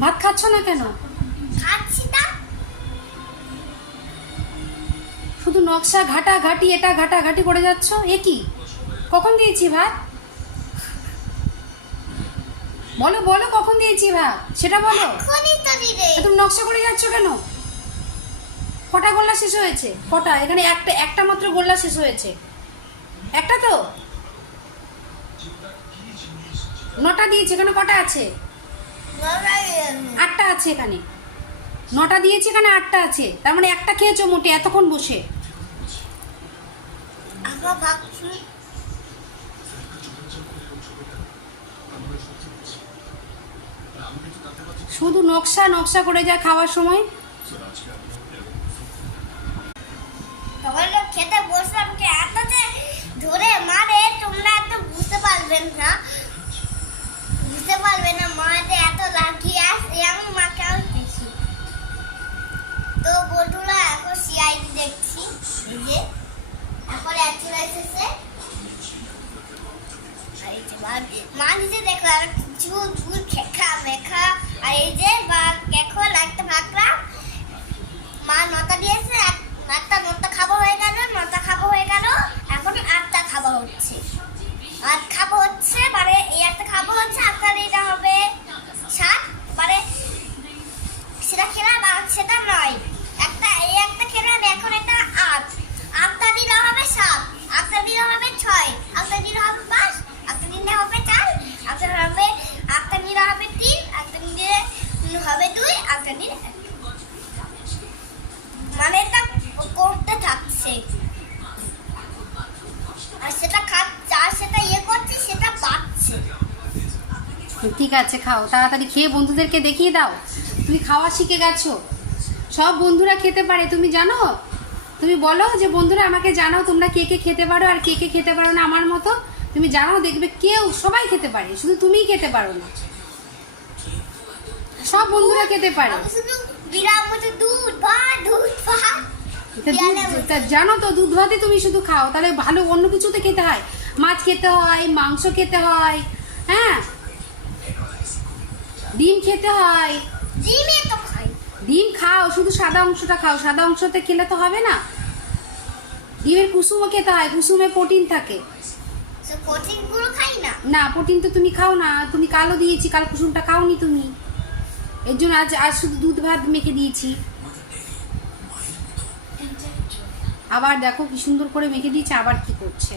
ভাত খাচ্ছ না কেন? খাচ্ছি না। শুধু নকশা ঘাটা ঘাটি এটা ঘাটা ঘাটি করে যাচ্ছ। এ কি? কখন দিয়েছি ভাত? বলো বলো কখন দিয়েছি ভাত সেটা বলো। এখনই তো দিলে। তুমি নকশা করে যাচ্ছ কেন? কটা গোল্লা শেষ হয়েছে? কটা? এখানে একটা মাত্র গোল্লা শেষ হয়েছে। একটা তো 9টা দিয়েছি, এখানে কটা আছে? 8টা আছে এখানে। 9টা দিয়েছি, এখানে 8টা আছে, তার মানে একটা খেয়েছো মোটে এতক্ষণ বসে। আবার ভাবছি শুধু নকশা নকশা করে যায় খাওয়ার সময়। সবাই লোক খেতে বসলাম কি এত যে ধরে মারে তোমরা এত বুঝতে পারবে না। বুঝতে পারবে না মা যে এত লাগিয়ে আসে আমি মাকে আমি দেখি। তো বন্ধুরা এখন সিআইডি দেখছি। এই যে এখন অ্যাকচুয়াল এসেছে। আর এই যে মা নিজে দেখো আর চুল চুল খেখা মেখা। আর এই যে বা এখন একটা ভাগলাম মা 9টা দিয়েছে। একটা 9টা খাবো হয়ে গেল, 9টা খাবো হয়ে গেল, এখন 8টা খাবো হচ্ছে। 8 খাবো হচ্ছে মানে এই একটা খাবো হচ্ছে 8টা দিতে হবে 7 মানে সেটা খেলাম আর সেটা নয়। একটা এই একটা খেলাম এখন এটা 8। 8টা দিলে হবে 7, 8টা দিলে হবে 6, 8টা দিলে হবে 5, 8টা দিলে হবে 4, 8টা হবে 8টা দিলে হবে 3, 8টা দিলে হবে 2, 8টা দিলে মানে এটা করতে থাকছে। আর সেটা খাচ্ছে আর সেটা করছে সেটা পাচ্ছে। ঠিক আছে খাও, তাড়াতাড়ি খেয়ে বন্ধুদেরকে দেখিয়ে দাও তুমি খাওয়া শিখে গেছো। সব বন্ধুরা খেতে পারে, তুমি জানো? তুমি বলো যে বন্ধুরা আমাকে জানাও তোমরা কে কে খেতে পারো আর কে কে খেতে পারো না আমার মতো। তুমি জানাও, দেখবে কেউ সবাই খেতে পারে, শুধু তুমিই খেতে পারো না। সব বন্ধুরা খেতে পারে। শুধু বিরাম মতো দুধ ভাত তা জানো তো দুধ ভাতই তুমি শুধু খাও, তাহলে ভালো অন্য কিছুতে খেতে হয়। মাছ খেতে হয়, মাংস খেতে হয়, হ্যাঁ ডিম খেতে হয়। ডিমে তো খাই। ডিম খাও, শুধু সাদা অংশটা খাও, সাদা অংশতে খেলে তো হবে না। ডিমের কুসুমও খেতে হয়, কুসুমে প্রোটিন থাকে। সে প্রোটিন গুলো খাই না। না প্রোটিন তো তুমি খাও না, তুমি কালও দিয়েছি, কাল কুসুমটা খাওনি তুমি, এর জন্য আজ শুধু দুধ ভাত মেখে দিয়েছি। আবার দেখো কি সুন্দর করে মেখে দিয়েছে, আবার কি করছে।